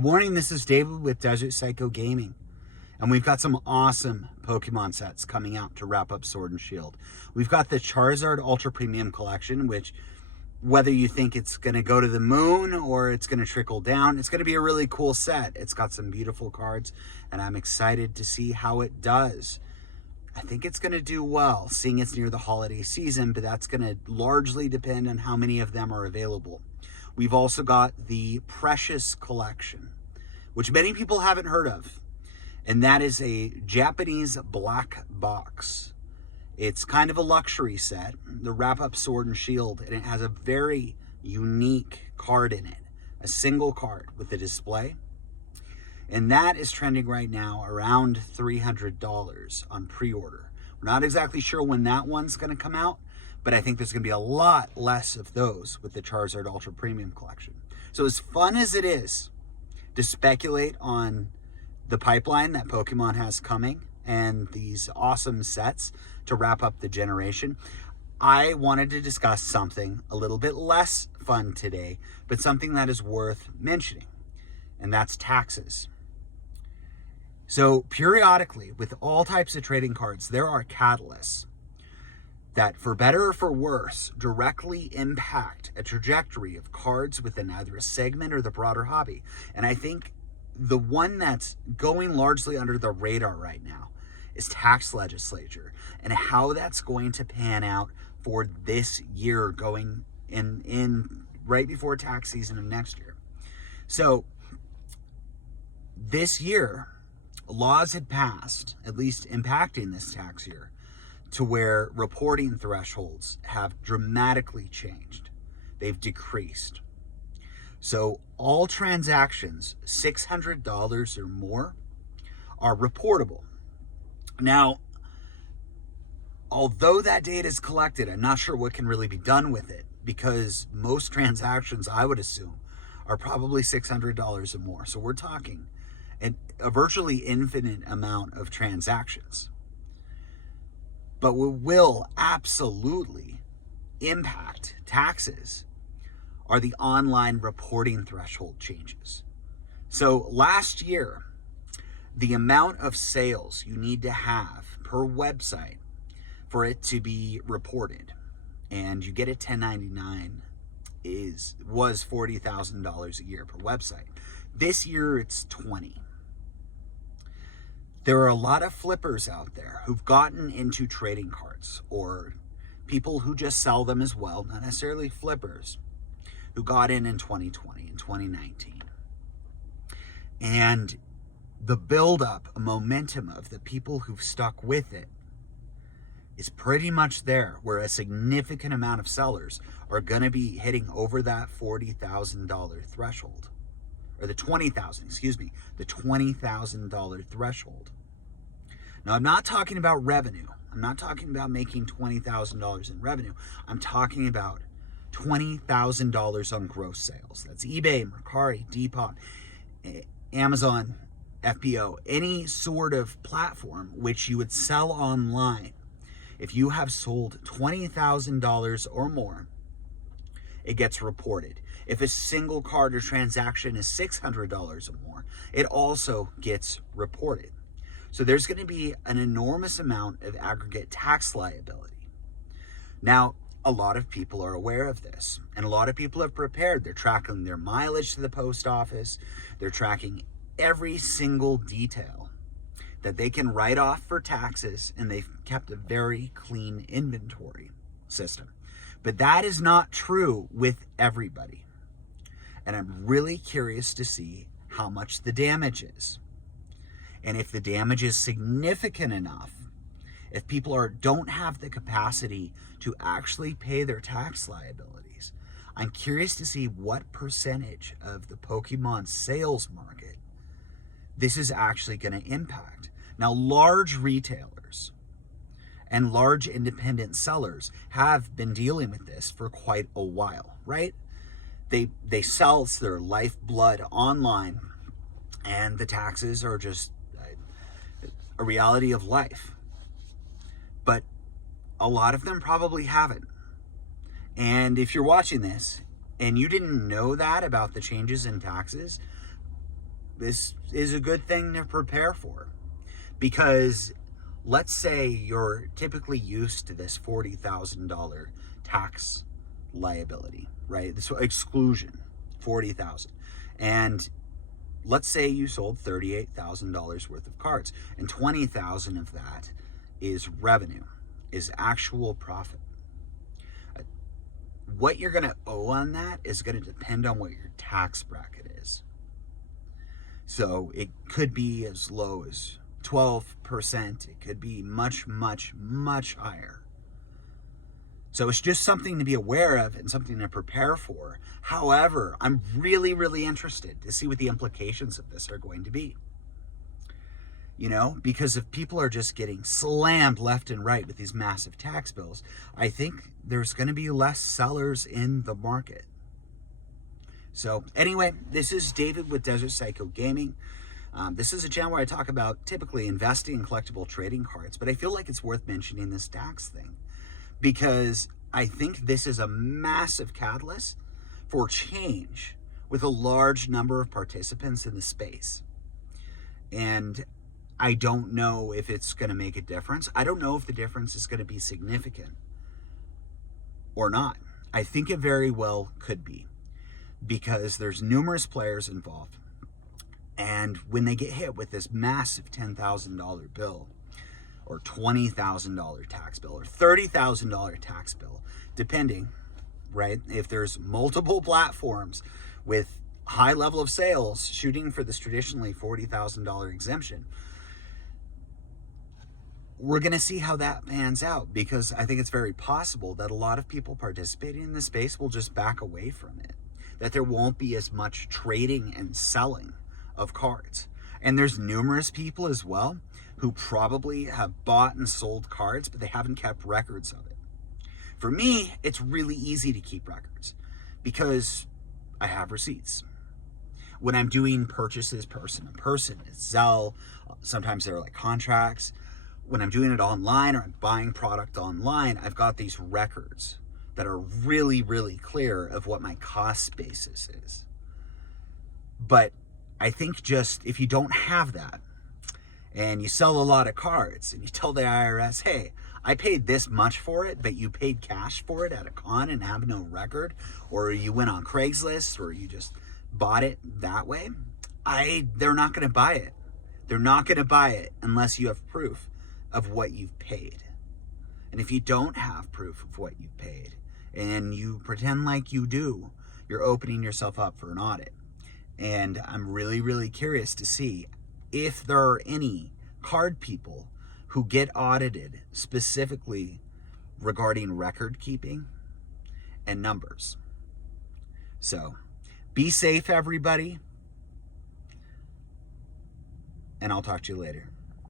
Good morning, this is David with Desert Psycho Gaming, and we've got some awesome Pokemon sets coming out to wrap up Sword and Shield. We've got the Charizard Ultra Premium Collection, which, whether you think it's going to go to the moon or it's going to trickle down, it's going to be a really cool set. It's got some beautiful cards, and I'm excited to see how it does. I think it's going to do well, seeing it's near the holiday season, but that's going to largely depend on how many of them are available. We've also got the Precious Collection, which many people haven't heard of, and that is a Japanese black box. It's kind of a luxury set, the wrap-up Sword and Shield, and it has a very unique card in it, a single card with a display, and that is trending right now around $300 on pre-order. We're not exactly sure when that one's going to come out, but I think there's going to be a lot less of those with the Charizard Ultra Premium Collection. So as fun as it is to speculate on the pipeline that Pokemon has coming and these awesome sets to wrap up the generation, I wanted to discuss something a little bit less fun today, but something that is worth mentioning, and that's taxes. So periodically, with all types of trading cards, there are catalysts that, for better or for worse, directly impact a trajectory of cards within either a segment or the broader hobby. And I think the one that's going largely under the radar right now is tax legislature and how that's going to pan out for this year, going in right before tax season of next year. So this year, laws had passed, at least impacting this tax year, to where reporting thresholds have dramatically changed. They've decreased. So all transactions $600 or more are reportable. Now, although that data is collected, I'm not sure what can really be done with it, because most transactions, I would assume, are probably $600 or more. So we're talking a virtually infinite amount of transactions. But what will absolutely impact taxes are the online reporting threshold changes. So last year, the amount of sales you need to have per website for it to be reported, and you get a 1099, was $40,000 a year per website. This year it's 20. There are a lot of flippers out there who've gotten into trading cards, or people who just sell them as well, not necessarily flippers, who got in 2020 and 2019. And the buildup, a momentum of the people who've stuck with it is pretty much there, where a significant amount of sellers are going to be hitting over that $40,000 threshold. Or the $20,000 threshold. Now, I'm not talking about revenue. I'm not talking about making $20,000 in revenue. I'm talking about $20,000 on gross sales. That's eBay, Mercari, Depop, Amazon, FBO, any sort of platform which you would sell online. If you have sold $20,000 or more, it gets reported. If a single card or transaction is $600 or more, it also gets reported. So there's going to be an enormous amount of aggregate tax liability. Now, a lot of people are aware of this, and a lot of people have prepared. They're tracking their mileage to the post office. They're tracking every single detail that they can write off for taxes, and they've kept a very clean inventory system. But that is not true with everybody. And I'm really curious to see how much the damage is. And if the damage is significant enough, if people don't have the capacity to actually pay their tax liabilities, I'm curious to see what percentage of the Pokemon sales market this is actually going to impact. Now, large retailers and large independent sellers have been dealing with this for quite a while, right? They sell their lifeblood online, and the taxes are just a reality of life. But a lot of them probably haven't. And if you're watching this and you didn't know that about the changes in taxes, this is a good thing to prepare for, because let's say you're typically used to this $40,000 tax liability, right? This exclusion, $40,000. And let's say you sold $38,000 worth of cards, and $20,000 of that is revenue, is actual profit. What you're going to owe on that is going to depend on what your tax bracket is. So it could be as low as 12%. It could be much, much, much higher. So it's just something to be aware of and something to prepare for. However, I'm really, really interested to see what the implications of this are going to be. You know, because if people are just getting slammed left and right with these massive tax bills, I think there's going to be less sellers in the market. So anyway, this is David with Desert Psycho Gaming. This is a channel where I talk about typically investing in collectible trading cards, but I feel like it's worth mentioning this tax thing, because I think this is a massive catalyst for change with a large number of participants in the space. And I don't know if it's going to make a difference. I don't know if the difference is going to be significant or not. I think it very well could be, because there's numerous players involved. And when they get hit with this massive $10,000 bill, or $20,000 tax bill, or $30,000 tax bill, depending, right? If there's multiple platforms with high level of sales shooting for this traditionally $40,000 exemption, we're going to see how that pans out, because I think it's very possible that a lot of people participating in this space will just back away from it, that there won't be as much trading and selling of cards. And there's numerous people as well who probably have bought and sold cards, but they haven't kept records of it. For me, it's really easy to keep records because I have receipts. When I'm doing purchases person to person, it's Zelle, sometimes they're like contracts. When I'm doing it online or I'm buying product online, I've got these records that are really, really clear of what my cost basis is. But I think just if you don't have that and you sell a lot of cards and you tell the IRS, hey, I paid this much for it, but you paid cash for it at a con and have no record, or you went on Craigslist, or you just bought it that way, they're not going to buy it. They're not going to buy it unless you have proof of what you've paid. And if you don't have proof of what you've paid and you pretend like you do, you're opening yourself up for an audit. And I'm really, really curious to see if there are any card people who get audited specifically regarding record keeping and numbers. So be safe, everybody. And I'll talk to you later.